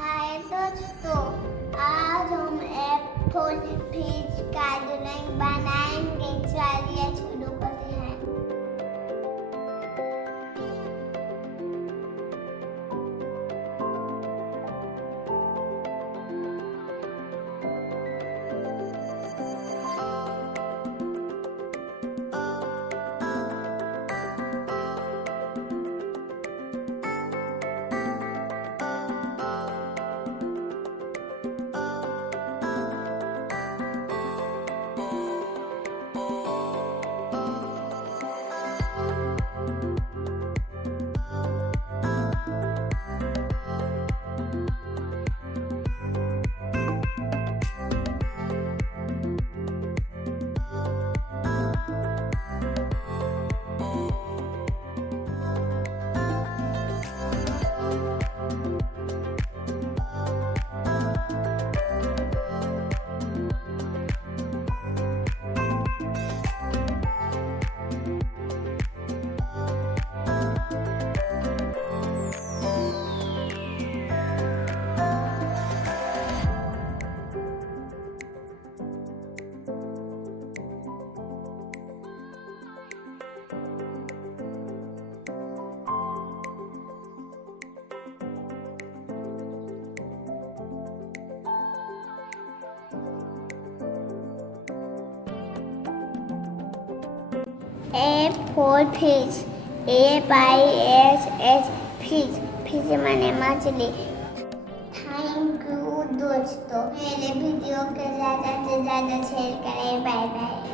हाय दोस्तों, आज हम एप्पल फिश का ड्राइंग बनाएंगे। चलिए शुरू करते हैं। A for fish, A-Y-S-H fish माने मछली। थैंक यू दोस्तों, मेरे वीडियो को ज़्यादा से ज़्यादा शेयर करें। Bye bye.